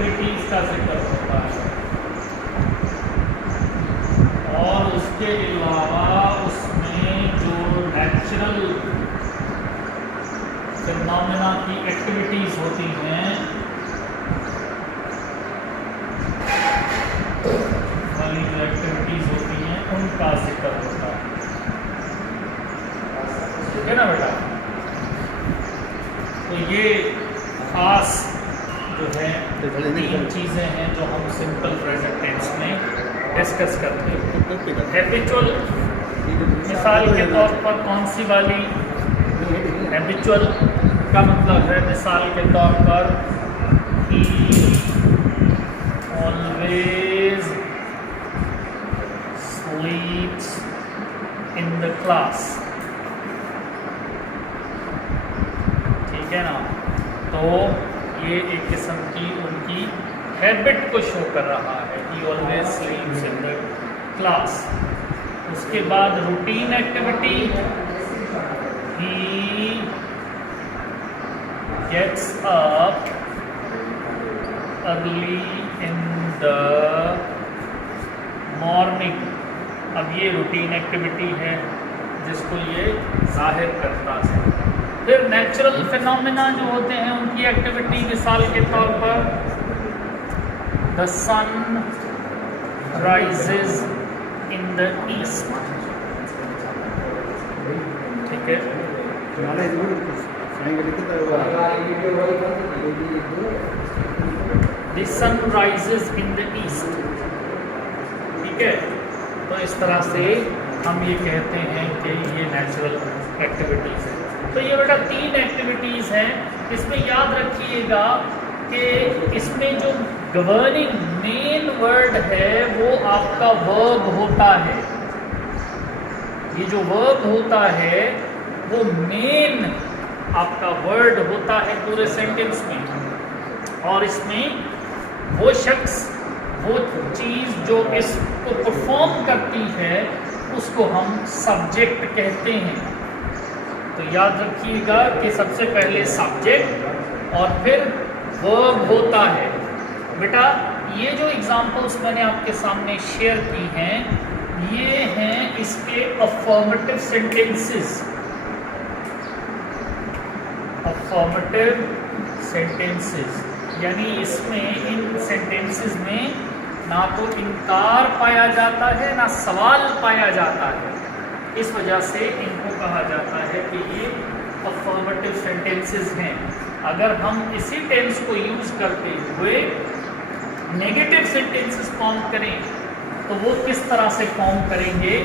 Activities का जिक्र होता है, और उसके अलावा उसमें जो नेचुरल फिनोमेना की एक्टिविटीज होती हैं वाली जो एक्टिविटीज होती हैं उनका जिक्र होता है, ठीक है ना बेटा। तो ये खास जो है 3 चीज़ें हैं जो हम सिंपल प्रेजेंट टेंस में डिस्कस करते हैं। हैबिचुअल मिसाल के तौर पर कौन सी वाली? हैबिचुअल का मतलब है मिसाल के तौर पर ही always sleeps in the class, ठीक है ना। तो ये एक किस्म की उनकी हैबिट को शो कर रहा है, he always sleeps in the class. उसके बाद routine activity, he gets up early in the morning. अब ये रूटीन एक्टिविटी है जिसको ये जाहिर करता है। फिर नेचुरल फिनोमेना जो होते हैं उनकी एक्टिविटी, मिसाल के तौर पर the sun rises in the east, ठीक है। The sun rises in the east, ठीक है। तो इस तरह से हम ये कहते हैं कि ये नेचुरल एक्टिविटीज है। तो ये बेटा 3 एक्टिविटीज़ हैं। इसमें याद रखिएगा कि इसमें जो गवर्निंग मेन वर्ड है वो आपका वर्ब होता है। ये जो वर्ब होता है वो मेन आपका वर्ड होता है पूरे सेंटेंस में, और इसमें वो शख्स, वो चीज़ जो इसको परफॉर्म करती है उसको हम सब्जेक्ट कहते हैं। तो याद रखिएगा कि सबसे पहले सब्जेक्ट और फिर वर्ब होता है। बेटा ये जो एग्जांपल्स मैंने आपके सामने शेयर की हैं ये हैं इसके अफर्मेटिव सेंटेंसेस। अफर्मेटिव सेंटेंसेस यानी इसमें इन सेंटेंसेस में ना तो इनकार पाया जाता है ना सवाल पाया जाता है, इस वजह से इनको कहा जाता है कि ये अफर्मेटिव सेंटेंसेस हैं। अगर हम इसी टेंस को यूज करते हुए नेगेटिव सेंटेंसेस फॉर्म करें तो वो किस तरह से फॉर्म करेंगे?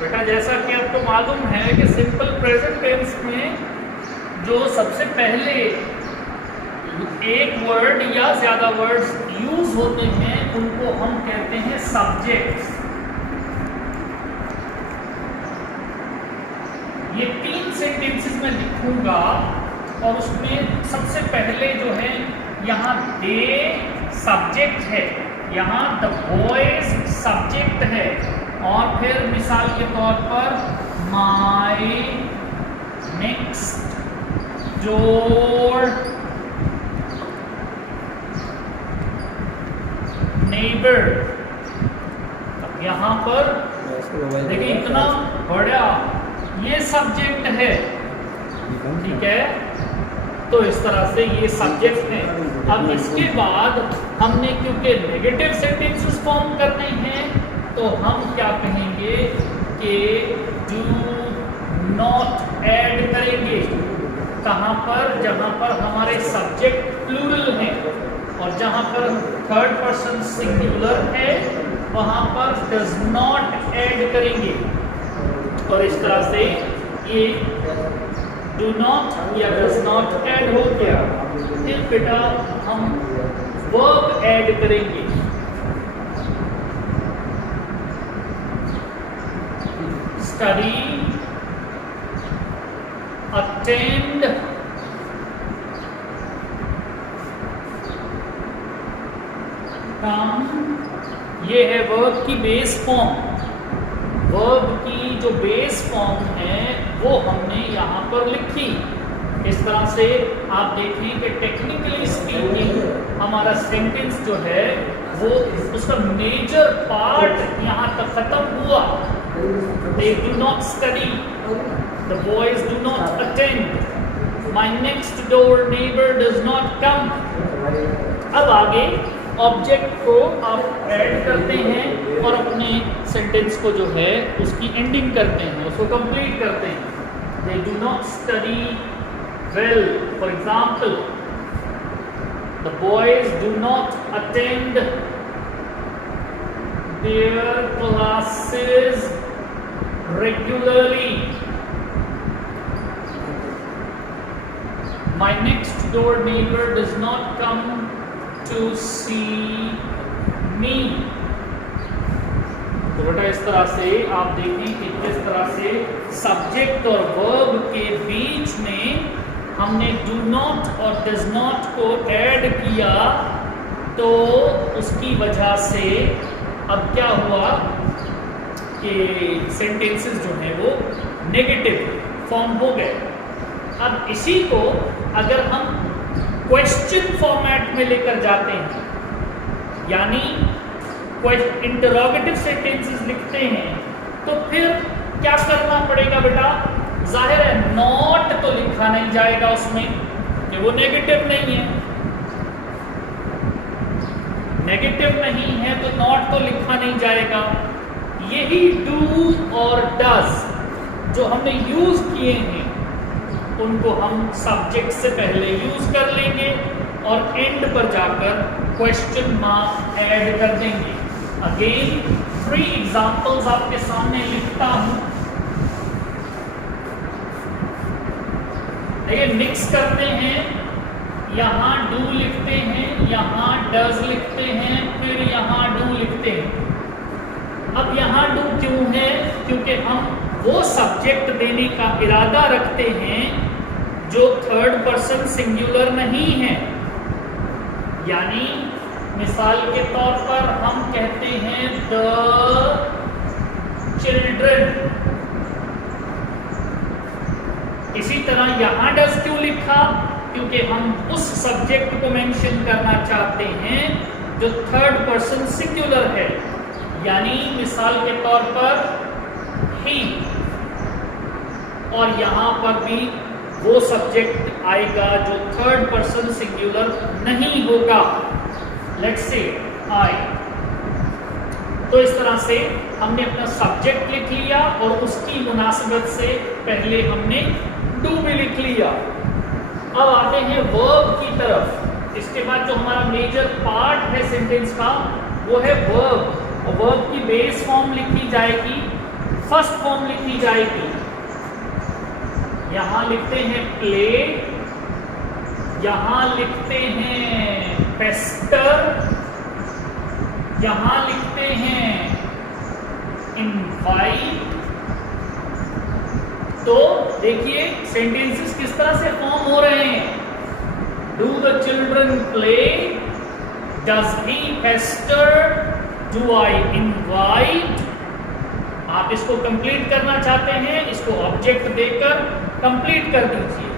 बेटा जैसा कि आपको मालूम है कि सिंपल प्रेजेंट टेंस में जो सबसे पहले एक वर्ड या ज्यादा वर्ड्स यूज होते हैं उनको हम कहते हैं सब्जेक्ट्स। ये 3 सेंटेंसेस में लिखूंगा और उसमें सबसे पहले जो है यहाँ दे सब्जेक्ट है, यहाँ द बॉयज सब्जेक्ट है, और फिर मिसाल के तौर पर माय नेक्स्ट डोर नेबर। यहाँ पर देखिए इतना बड़ा ये सब्जेक्ट है, ठीक है। तो इस तरह से ये सब्जेक्ट है। अब इसके बाद हमने क्योंकि नेगेटिव सेंटेंसेस फॉर्म करने हैं तो हम क्या कहेंगे कि डू नॉट ऐड करेंगे। कहाँ पर? जहाँ पर हमारे सब्जेक्ट प्लूरल है और जहाँ पर थर्ड पर्सन सिंगुलर है वहाँ पर डज नॉट ऐड करेंगे। और इस तरह से ये डू नॉट या डज नॉट ऐड हो गया। फिर बेटा हम वर्ब ऐड करेंगे। स्टडी, अटेंड, कम, ये है वर्ब की बेस फॉर्म। वर्ब की जो जो बेस फॉर्म है वो हमने यहाँ पर लिखी। इस तरह से आप देखें कि टेक्निकली स्पीकिंग हमारा सेंटेंस जो है वो उसका मेजर पार्ट यहाँ तक खत्म हुआ। They do not study, the boys do not attend, my next door neighbor does not come। अब आगे ऑब्जेक्ट को आप ऐड करते हैं और अपने सेंटेंस को जो है उसकी एंडिंग करते हैं, उसको कंप्लीट करते हैं। They do not study well, for example, the boys do not attend their classes regularly, my next door neighbor does not come to see me। तो बेटा इस तरह से आप देखें कि किस तरह से सब्जेक्ट और वर्ब के बीच में हमने डू नॉट और डज नॉट को ऐड किया, तो उसकी वजह से अब क्या हुआ कि सेंटेंसेस जो हैं वो नेगेटिव फॉर्म हो गए। अब इसी को अगर हम क्वेश्चन फॉर्मेट में लेकर जाते हैं, यानी इंटरोगेटिव सेंटेंसेस लिखते हैं, तो फिर क्या करना पड़ेगा बेटा? जाहिर है नॉट तो लिखा नहीं जाएगा उसमें कि वो नेगेटिव नहीं है, नेगेटिव नहीं है तो नॉट तो लिखा नहीं जाएगा। यही डू और डज जो हमने यूज किए हैं उनको हम सब्जेक्ट से पहले यूज कर लेंगे और एंड पर जाकर क्वेश्चन मार्क ऐड कर देंगे। अगेन 3 एग्जांपल्स आपके सामने लिखता हूं, ये मिक्स करते हैं, यहां डू लिखते हैं, यहां डज लिखते हैं, फिर यहां डू लिखते हैं। अब यहां डू क्यों है? क्योंकि हम वो सब्जेक्ट देने का इरादा रखते हैं जो थर्ड पर्सन सिंगुलर नहीं है। यानी मिसाल के तौर पर हम कहते हैं द चिल्ड्रन। इसी तरह यहां डज क्यों लिखा? क्योंकि हम उस सब्जेक्ट को मेंशन करना चाहते हैं जो थर्ड पर्सन सिंगुलर है। यानी मिसाल के तौर पर ही, और यहां पर भी वो सब्जेक्ट आएगा जो थर्ड पर्सन सिंगुलर नहीं होगा। लेट्स से आई। तो इस तरह से हमने अपना सब्जेक्ट लिख लिया और उसकी मुनासिबत से पहले हमने डू भी लिख लिया। अब आते हैं वर्ब की तरफ। इसके बाद जो हमारा मेजर पार्ट है सेंटेंस का वो है वर्ब, और वर्ब की बेस फॉर्म लिखी जाएगी, फर्स्ट फॉर्म लिखी जाएगी। यहां लिखते हैं प्ले, यहां लिखते हैं पेस्टर, यहां लिखते हैं इनवाइट। तो देखिए सेंटेंसेस किस तरह से फॉर्म हो रहे हैं। Do the children play, does he Pasteur, do I invite. आप इसको कंप्लीट करना चाहते हैं, इसको ऑब्जेक्ट देकर कंप्लीट कर दीजिए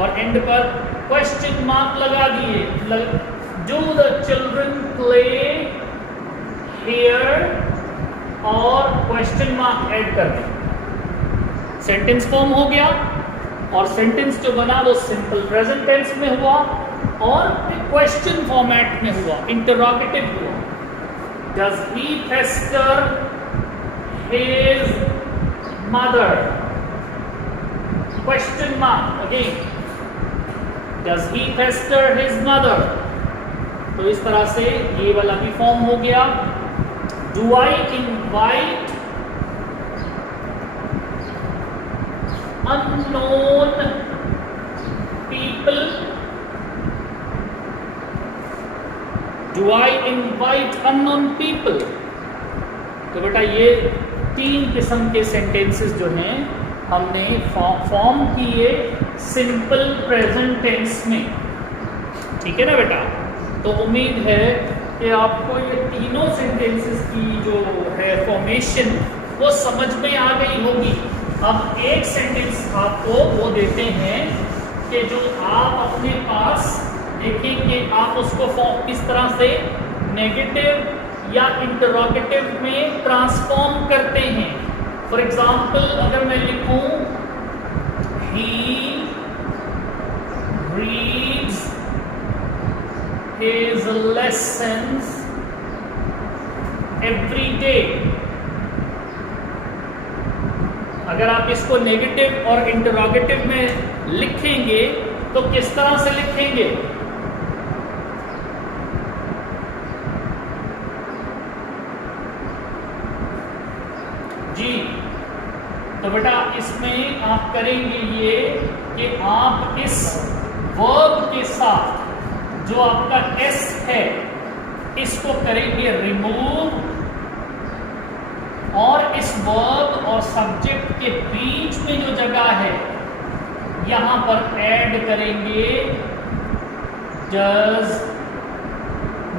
और एंड पर क्वेश्चन मार्क लगा दिए। Do the children play here और क्वेश्चन मार्क ऐड कर दें। सेंटेंस फॉर्म हो गया और सेंटेंस जो बना वो सिंपल प्रेजेंट टेंस में हुआ और क्वेश्चन फॉर्मेट में हुआ, इंटरोगेटिव हुआ। Does he Pasteur his mother? Question mark again. Does he pester his mother? तो इस तरह से ये वाला भी फॉर्म हो गया। Do I invite unknown people? Do I invite unknown people? तो बेटा ये 3 किस्म के सेंटेंसेस जो हैं हमने फॉर्म किए सिंपल प्रेजेंट टेंस में। ठीक है ना बेटा? तो उम्मीद है कि आपको ये तीनों सेंटेंसेस की जो है फॉर्मेशन वो समझ में आ गई होगी। अब एक सेंटेंस आपको वो देते हैं कि जो आप अपने पास देखेंगे, आप उसको फॉर्म किस तरह से नेगेटिव या इंटरोगेटिव में ट्रांसफॉर्म करते हैं। फॉर एग्जाम्पल अगर मैं लिखूं he reads his lessons every day, अगर आप इसको नेगेटिव और इंटरोगेटिव में लिखेंगे तो किस तरह से लिखेंगे? जी, तो बेटा इसमें आप करेंगे ये कि आप इस वर्ब के साथ जो आपका एस है इसको करेंगे रिमूव, और इस वर्ब और सब्जेक्ट के बीच में जो जगह है यहां पर ऐड करेंगे डज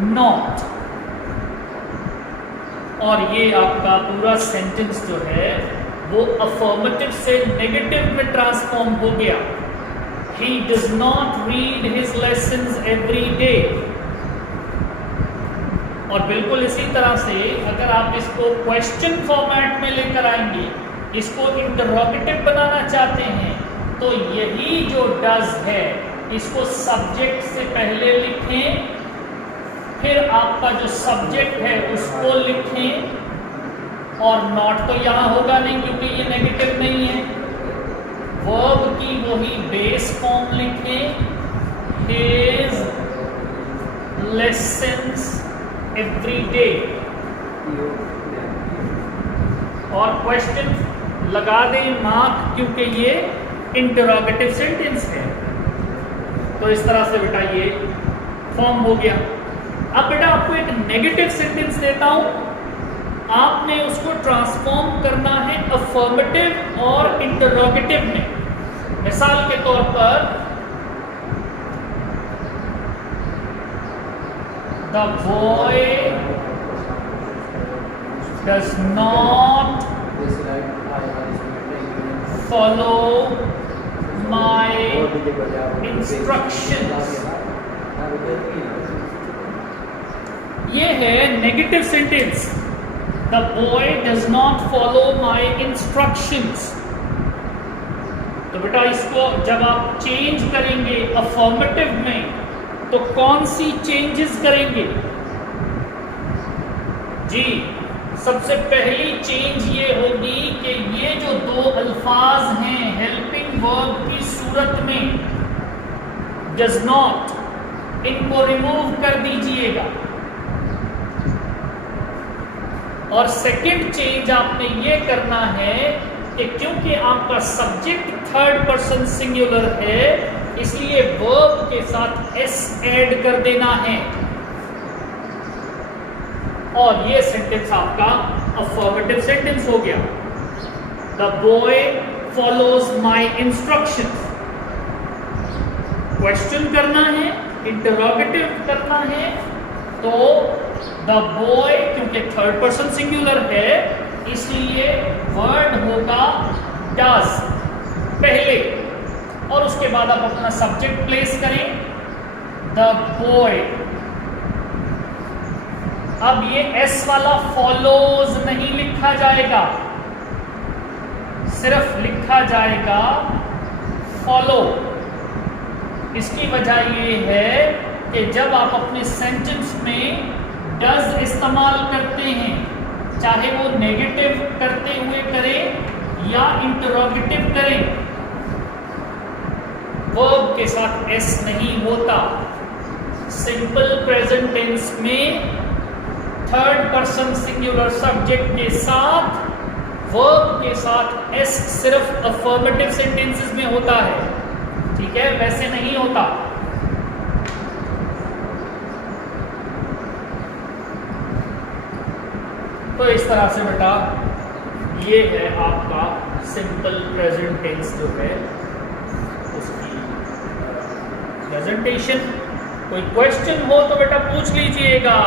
नॉट, और ये आपका पूरा सेंटेंस जो है वो अफर्मेटिव से नेगेटिव में ट्रांसफॉर्म हो गया। He does not read his lessons every day। और बिल्कुल इसी तरह से अगर आप इसको क्वेश्चन फॉर्मेट में लेकर आएंगे, इसको इंटरोगेटिव बनाना चाहते हैं, तो यही जो डज है इसको सब्जेक्ट से पहले लिखें, फिर आपका जो सब्जेक्ट है उसको लिखें, और नॉट तो यहां होगा नहीं क्योंकि ये नेगेटिव नहीं है। वर्ब की वही बेस फॉर्म लिखें, his lessons every day, और क्वेश्चन लगा दें मार्क क्योंकि ये इंटरोगेटिव सेंटेंस है। तो इस तरह से बेटा ये फॉर्म हो गया। अब बेटा आपको एक नेगेटिव सेंटेंस देता हूं, आपने उसको ट्रांसफॉर्म करना है अफर्मेटिव और इंटरोगेटिव में। मिसाल के तौर पर the boy does not follow my instructions. ये है negative sentence, the boy does not follow my instructions. तो बेटा इसको जब आप चेंज करेंगे अफर्मेटिव में तो कौन सी चेंजेस करेंगे? जी, सबसे पहली चेंज ये होगी कि ये जो दो अल्फाज हैं हेल्पिंग वर्ब की सूरत में, डज नॉट, इनको रिमूव कर दीजिएगा। और सेकंड चेंज आपने ये करना है कि क्योंकि आपका सब्जेक्ट थर्ड पर्सन सिंगुलर है, इसलिए वर्ब के साथ एस ऐड कर देना है, और ये सेंटेंस आपका अफर्मेटिव सेंटेंस हो गया। The boy follows my instructions. Question करना है, इंटरोगेटिव करना है, तो द बॉय क्योंकि थर्ड पर्सन सिंगुलर है इसलिए वर्ड होगा डज पहले, और उसके बाद आप अपना सब्जेक्ट प्लेस करें द बॉय। अब ये एस वाला फॉलोज नहीं लिखा जाएगा, सिर्फ लिखा जाएगा फॉलो। इसकी वजह ये है कि जब आप अपने सेंटेंस में डज इस्तेमाल करते हैं, चाहे वो नेगेटिव करते हुए करें या इंटरोगेटिव करें, वर्ब के साथ एस नहीं होता। सिंपल प्रेजेंट टेंस में थर्ड पर्सन सिंगुलर सब्जेक्ट के साथ वर्ब के साथ एस सिर्फ अफर्मेटिव सेंटेंसेस में होता है, ठीक है, वैसे नहीं होता। तो इस तरह से बेटा ये है आपका सिंपल प्रेजेंट टेंस जो है उसकी प्रेजेंटेशन। कोई क्वेश्चन हो तो बेटा पूछ लीजिएगा।